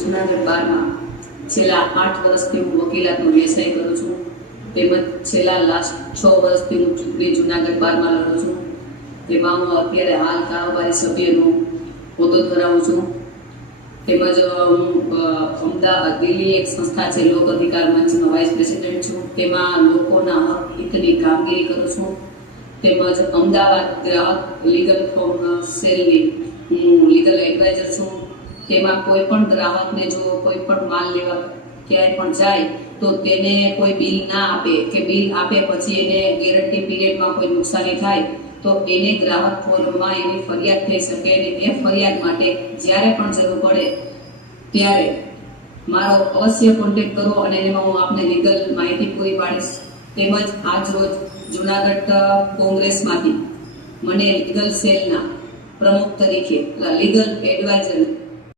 જુનાગઢ બારમાં છેલ્લા 8 વર્ષથી હું વકીલાતનો વ્યવસાય કરું છું. તેમજ છેલ્લા લાસ્ટ 6 વર્ષથી હું ચૂંટણી જુનાગઢ બારમાં લડું છું. તેમાં હું અત્યારે હાલ કારોબારી સભ્યનો હોદ્દો ધરાવું છું. તેમજ હું અમદાવાદ દિલ્હી એક સંસ્થા છે લોક અધિકાર મંચનો વાઇસ પ્રેસિડેન્ટ છું. તેમાં લોકોના હક હિતની કામગીરી કરું છું. તેમજ અમદાવાદ ગ્રાહક લીગલ ફોર્મ સેલની હું લીગલ એડવાઇઝર છું. તેમાં કોઈ પણ ગ્રાહકને જો કોઈ પણ માલ લેવા ક્યાંય પણ જાય તો તેને કોઈ બિલ ના આપે કે બિલ આપે પછી એને ગેરંટી પીરિયડમાં કોઈ નુકસાની થાય તો એને ગ્રાહક ફોરમમાં એની ફરિયાદ થઈ શકે અને એ ફરિયાદ માટે જ્યારે પણ જરૂર પડે ત્યારે મારો અવશ્ય કોન્ટેક્ટ કરો અને એમાં હું આપને લીગલ માહિતી પૂરી પાડીશ. તેમજ આજ રોજ જુનાગઢ કોંગ્રેસમાંથી મને લીગલ સેલના પ્રમુખ તરીકે લીગલ એડવાઇઝર